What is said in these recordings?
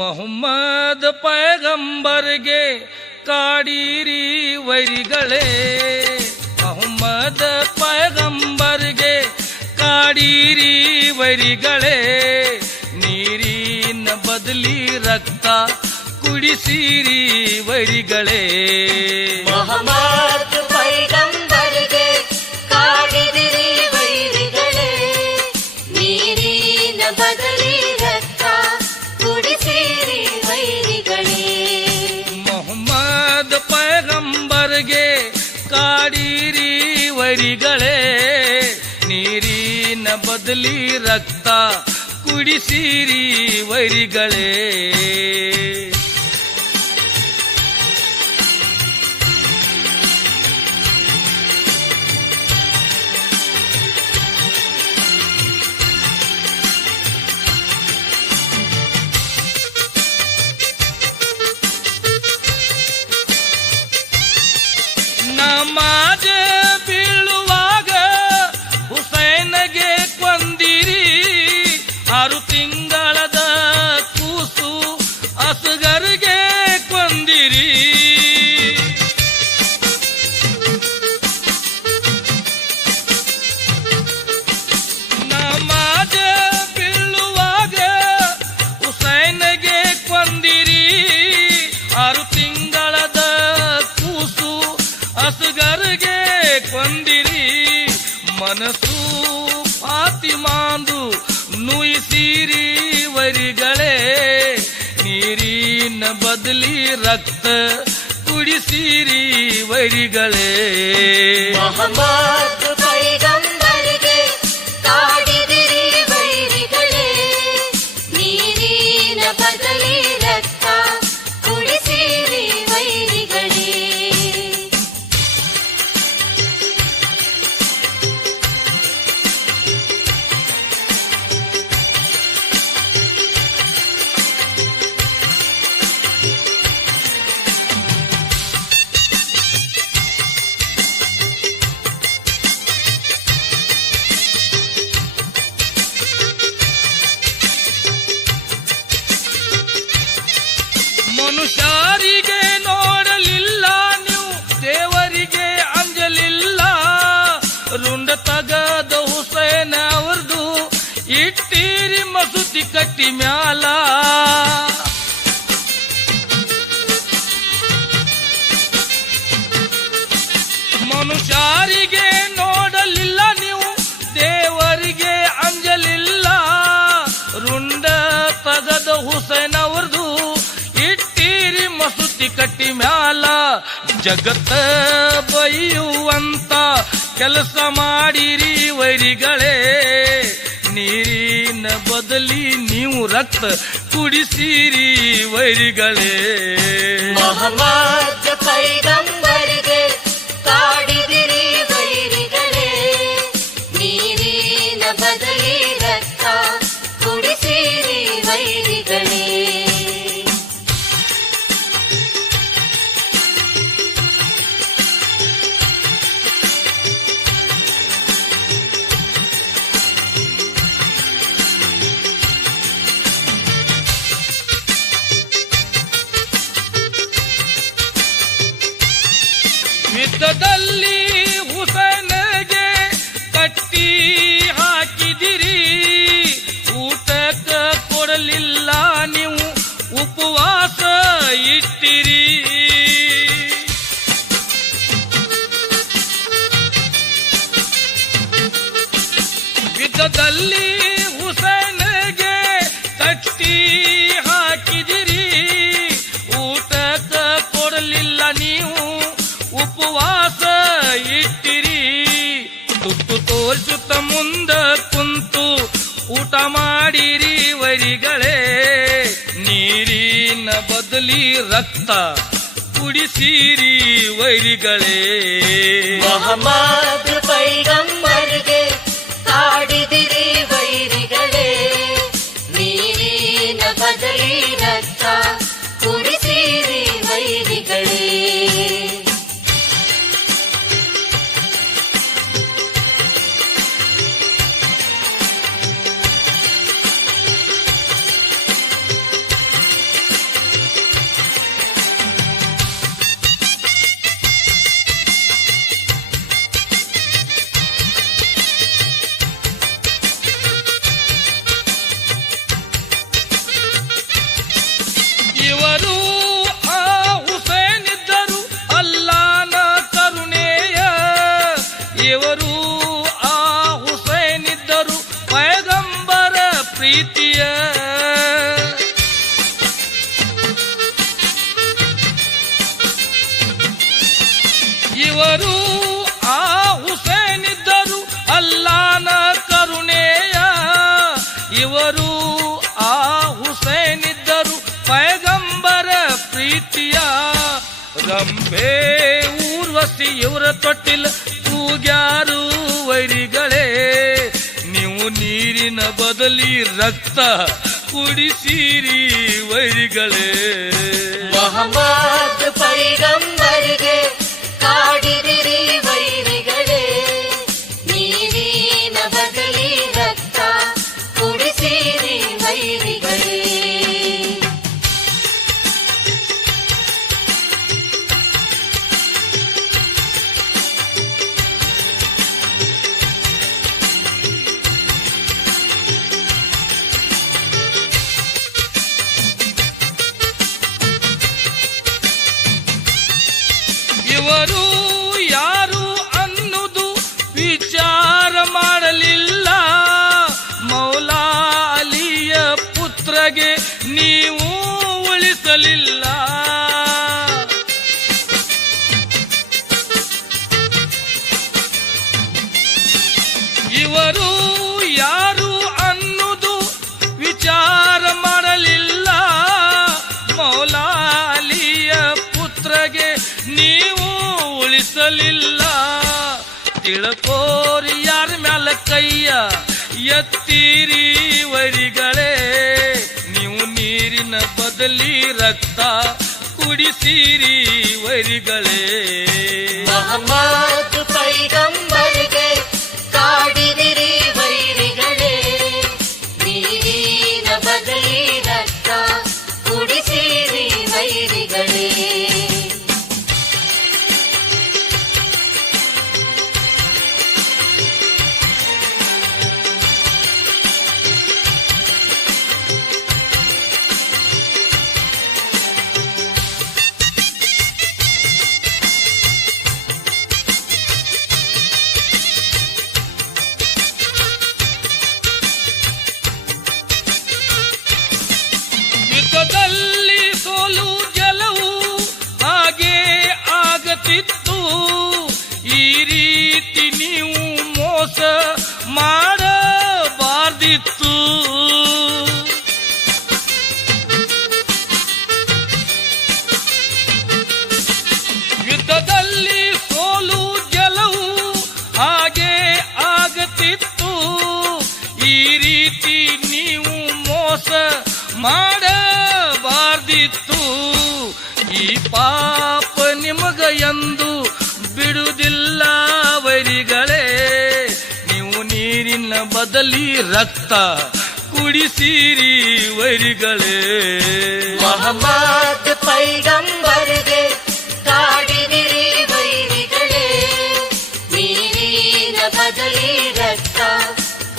ಮೊಹಮ್ಮದ್ ಪೈಗಂಬರ್ಗೆ ಕಾಡೀರಿ ವೈರಿಗಳೇ. ಮೊಹಮ್ಮದ್ ಪೈಗಂಬರ್ಗೆ ಕಾಡೀರಿ ವೈರಿಗಳೇ. ನೀರಿನ ಬದಲಿ ರಕ್ತ ಕುಡಿಸಿರಿ ವೈರಿಗಳೇ. ಮೊಹಮ್ಮದ್ ಮೊಹಮ್ಮದ್ ಪೈಗಂಬರ್ಗೆ ಕಾಡೀರಿ ವರಿಗಳೇ ನೀರಿನ ಬದಲಿ ರಕ್ತ ಕುಡಿಸಿರಿ ವರಿಗಳೇ. ಫಾತಿಮಾಂದು ನುಯಿಸಿರಿ ವರಿಗಳೇ ನೀರಿನ ಬದಲಿ ರಕ್ತ ಕುಡಿಸಿರಿ ವರಿಗಳೇ. ಮೊಹಮ್ಮದ್ ಮನುಷ್ಯರಿಗೆ ನೋಡಲಿಲ್ಲ ನೀವು? ದೇವರಿಗೆ ಅಂಜಲಿಲ್ಲ. ರುಂಡ ತಗದ ಹುಸೇನ ಅವ್ರದು ಇಟ್ಟಿರಿ ಮಸೂತಿ ಕಟ್ಟಿ ಮ್ಯಾಲ. ಕಟ್ಟಿ ಮ್ಯಾಲ ಜಗತ್ತ ಬೈಯುವಂತ ಕೆಲಸ ಮಾಡಿರಿ ವೈರಿಗಳೇ. ನೀರಿನ ಬದಲಿ ನೀವು ರಕ್ತ ಕುಡಿಸಿರಿ ವೈರಿಗಳೇ. ಪೈಗಂಬರ್ಗೆ ಕಾಡಿದಿರಿ ವೈರಿಗಳೇ. ನೀರಿನ ಬದಲಿ ರಕ್ತ ಕುಡಿಸಿರಿ ವೈರಿಗಳೇ. ಯುದ್ಧದಲ್ಲಿ ಬದಲಿ ರಕ್ತ ಕುಡಿಸಿರಿ ವೈರಿಗಳೇ. ಮೊಹಮ್ಮದ್ ರಂಭೆ ಊರ್ವಸ್ತಿ ಇವರ ತೊಟ್ಟಿಲ್ಲ ಕೂಗ್ಯಾರು ವೈರಿಗಳೇ. ನೀವು ನೀರಿನ ಬದಲಿ ರಕ್ತ ಕುಡಿಸಿರಿ ವೈರಿಗಳೇ. ಮೊಹಮ್ಮದ್ ಇವರು ಕೈಯ ಎತ್ತೀರಿ ವರಿಗಳೇ ನೀವು ನೀರಿನ ಬದಲಿ ರಕ್ತ ಕುಡಿಸಿರಿ ವರಿಗಳೇ. ಬಿಡುವುದಿಲ್ಲ ವೈರಿಗಳೇ, ನೀವು ನೀರಿನ ಬದಲಿ ರಕ್ತ ಕುಡಿಸಿರಿ ವೈರಿಗಳೇ. ಮಹಮ್ಮದ್ ಪೈಗಂಬರಿಗೆ ಕಾಡಿದಿರಿ ವೈರಿಗಳೇ. ನೀರಿನ ಬದಲಿ ರಕ್ತ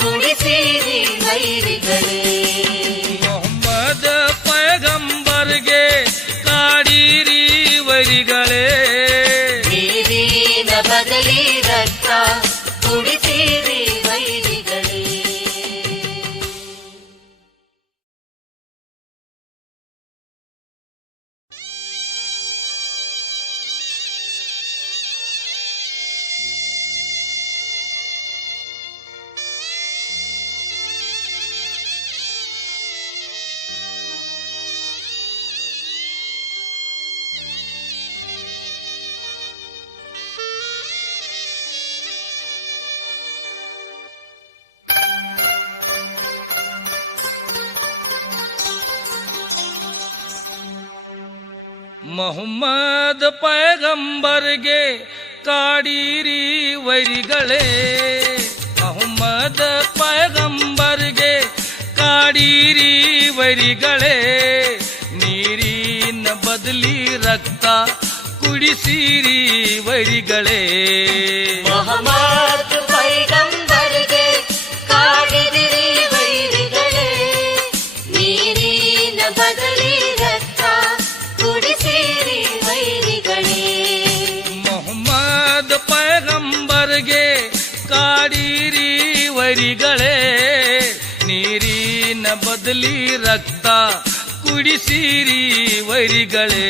ಕುಡಿಸಿರಿ ವೈರಿಗಳೇ. ಮೊಹಮ್ಮದ್ ಪೈಗಂಬರ್ಗೆ ಕಾಡೀರಿ ವೈರಿಗಳೇ. ಮೊಹಮ್ಮದ್ ಪೈಗಂಬರ್ಗೆ ಕಾಡೀರಿ ವೈರಿಗಳೇ. ನೀರಿನ ಬದಲಿ ರಕ್ತ ಕುಡಿಸಿರಿ ವೈರಿಗಳೇ. ಮೊಹಮ್ಮದ್ ನೀರಿನ ಬದಲಿ ರಕ್ತ ಕುಡಿಸಿರಿ ವೈರಿಗಳೇ.